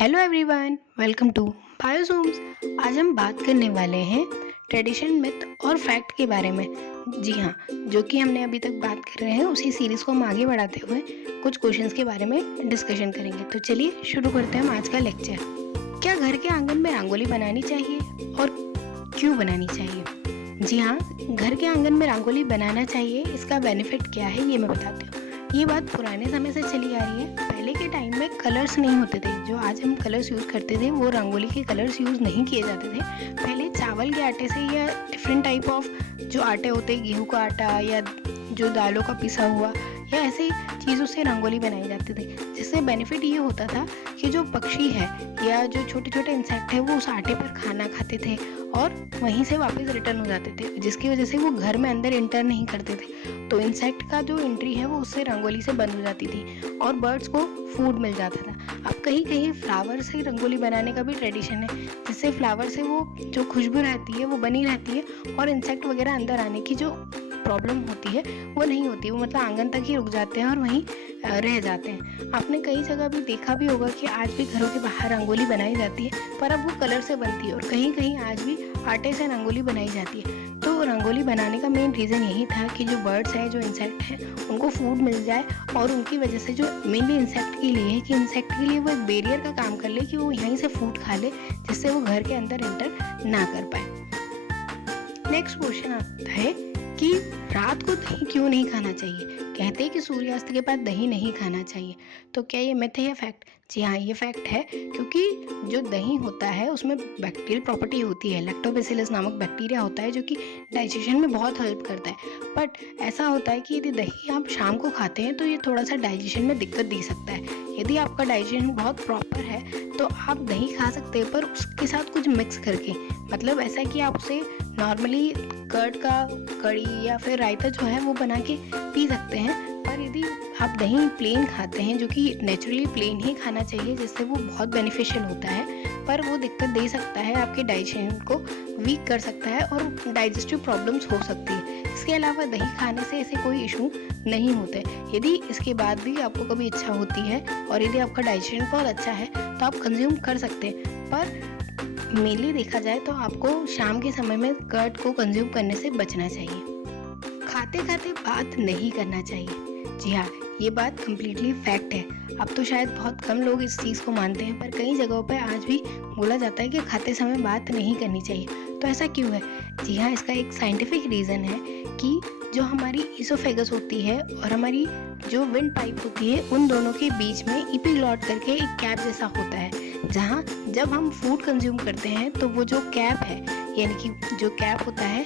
Hello everyone, welcome to Biozomes. आज हम बात करने वाले हैं ट्रेडिशन, मिथ और फैक्ट के बारे में। जी हाँ, जो कि हमने अभी तक बात कर रहे हैं उसी सीरीज़ को हम आगे बढ़ाते हुए कुछ क्वेश्चंस के बारे में डिस्कशन करेंगे। तो चलिए शुरू करते हैं हम आज का लेक्चर। क्या घर के आंगन में रंगोली बनानी चाहिए और क्यों बनानी चाहिए? जी हाँ, घर के आंगन में रंगोली बनाना चाहिए। इसका बेनिफिट क्या है ये मैं बताती हूँ। ये बात पुराने समय से चली आ रही है। पहले के टाइम में कलर्स नहीं होते थे, जो आज हम कलर्स यूज़ करते थे वो रंगोली के कलर्स यूज़ नहीं किए जाते थे। पहले चावल के आटे से या डिफरेंट टाइप ऑफ जो आटे होते, गेहूं का आटा या जो दालों का पिसा हुआ या ऐसे चीज़ों से रंगोली बनाई जाती थी, जिससे बेनिफिट ये होता था कि जो पक्षी है या जो छोटे छोटे इंसेक्ट है वो उस आटे पर खाना खाते थे और वहीं से वापस रिटर्न हो जाते थे, जिसकी वजह से वो घर में अंदर इंटर नहीं करते थे। तो इंसेक्ट का जो एंट्री है वो उससे रंगोली से बंद हो जाती थी और बर्ड्स को फूड मिल जाता था। अब कहीं कहीं फ्लावर से रंगोली बनाने का भी ट्रेडिशन है, जिससे फ्लावर से वो जो खुशबू रहती है वो बनी रहती है और इंसेक्ट वगैरह अंदर आने की जो प्रॉब्लम होती है वो नहीं होती। वो मतलब आंगन तक ही रुक जाते हैं और वहीं रह जाते हैं। आपने कई जगह भी देखा भी होगा कि आज भी घरों के बाहर रंगोली बनाई जाती है, पर अब वो कलर से बनती है और कहीं कहीं आज भी आटे से रंगोली बनाई जाती है। तो रंगोली बनाने का मेन रीज़न यही था कि जो बर्ड्स हैं, जो इंसेक्ट हैं, उनको फूड मिल जाए और उनकी वजह से जो मेनली इंसेक्ट के लिए है कि इंसेक्ट के लिए वो एक बैरियर का काम कर ले कि वो यहीं से फूड खा ले, जिससे वो घर के अंदर एंटर ना कर पाए। नेक्स्ट क्वेश्चन आता है कि रात को दही क्यों नहीं खाना चाहिए? कहते हैं कि सूर्यास्त के बाद दही नहीं खाना चाहिए। तो क्या ये मिथ है या फैक्ट? जी हाँ, ये फैक्ट है, क्योंकि जो दही होता है उसमें बैक्टीरियल प्रॉपर्टी होती है। लैक्टोबैसिलस नामक बैक्टीरिया होता है जो कि डाइजेशन में बहुत हेल्प करता है। बट ऐसा होता है कि यदि दही आप शाम को खाते हैं तो ये थोड़ा सा डाइजेशन में दिक्कत दे सकता है। यदि आपका डाइजेशन बहुत प्रॉपर है तो आप दही खा सकते हैं, पर उसके साथ कुछ मिक्स करके। मतलब ऐसा कि आप उसे नॉर्मली कर्ड का कड़ी या फिर रायता जो है वो बना के पी सकते हैं। पर यदि आप दही प्लेन खाते हैं, जो कि नेचुरली प्लेन ही खाना चाहिए, जिससे वो बहुत बेनिफिशियल होता है, पर वो दिक्कत दे सकता है, आपके डाइजेशन को वीक कर सकता है और डाइजेस्टिव प्रॉब्लम्स हो सकती है। इसके अलावा दही खाने से ऐसे कोई इशू नहीं होते। यदि इसके बाद भी आपको कभी इच्छा होती है और यदि आपका डाइजेशन बहुत अच्छा है तो आप कंज्यूम कर सकते हैं, पर मेनली देखा जाए तो आपको शाम के समय में कर्ड को कंज्यूम करने से बचना चाहिए। खाते खाते बात नहीं करना चाहिए। जी हाँ, ये बात कम्प्लीटली फैक्ट है। अब तो शायद बहुत कम लोग इस चीज़ को मानते हैं, पर कई जगहों पर आज भी बोला जाता है कि खाते समय बात नहीं करनी चाहिए। तो ऐसा क्यों है? जी हाँ, इसका एक साइंटिफिक रीज़न है कि जो हमारी ईसोफेगस होती है और हमारी जो विंड पाइप होती है, उन दोनों के बीच में एपिग्लॉट करके एक कैप जैसा होता है, जहाँ जब हम फूड कंज्यूम करते हैं तो वो जो कैप है, यानी कि जो कैप होता है,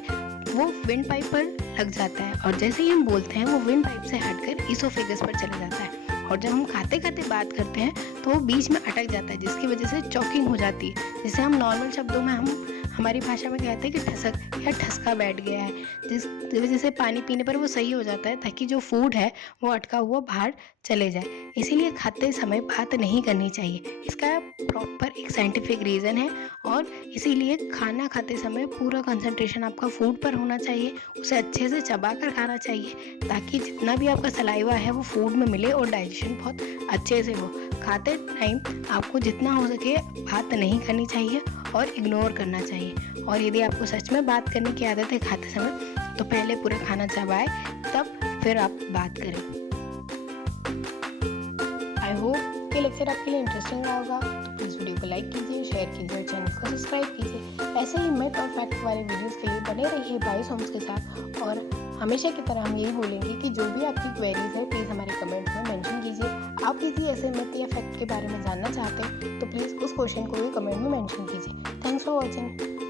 वो विंड पाइप पर लग जाता है और जैसे ही हम बोलते हैं वो विंड पाइप से हटकर ईसोफेगस पर चला जाता है। और जब हम खाते खाते बात करते हैं तो वो बीच में अटक जाता है, जिसकी वजह से चॉकिंग हो जाती है, जिसे हम नॉर्मल शब्दों में हम हमारी भाषा में कहते हैं कि ठसक या ठसका बैठ गया है, जिस वजह से पानी पीने पर वो सही हो जाता है, ताकि जो फूड है वो अटका हुआ बाहर चले जाए। इसीलिए खाते समय बात नहीं करनी चाहिए। इसका प्रॉपर एक साइंटिफिक रीज़न है और इसीलिए खाना खाते समय पूरा कंसंट्रेशन आपका फूड पर होना चाहिए। उसे अच्छे से चबा कर खाना चाहिए, ताकि जितना भी आपका सलाइवा है वो फूड में मिले और डाइजेशन बहुत अच्छे से हो। खाते टाइम आपको जितना हो सके बात नहीं करनी चाहिए और इग्नोर करना चाहिए। और यदि आपको सच में बात करने की आदत है खाते समय, तो पहले पूरा खाना चबाएं, तब फिर आप बात करें। आई होप कि लेक्चर आपके लिए इंटरेस्टिंग रहा होगा। तो प्लीज़ वीडियो को लाइक कीजिए, शेयर कीजिए, चैनल को सब्सक्राइब कीजिए। ऐसे ही मिथ और फैक्ट वाले वीडियोस के लिए बने रहिए बायोसॉम्स के साथ। और हमेशा की तरह हम यही बोलेंगे कि जो भी आपकी क्वेरीज है प्लीज़ हमारे कमेंट में मेंशन कीजिए। आप किसी ऐसे मिथ या फैक्ट के बारे में जानना चाहते हैं तो प्लीज़ उस क्वेश्चन को भी कमेंट में मेंशन कीजिए। Thanks for watching.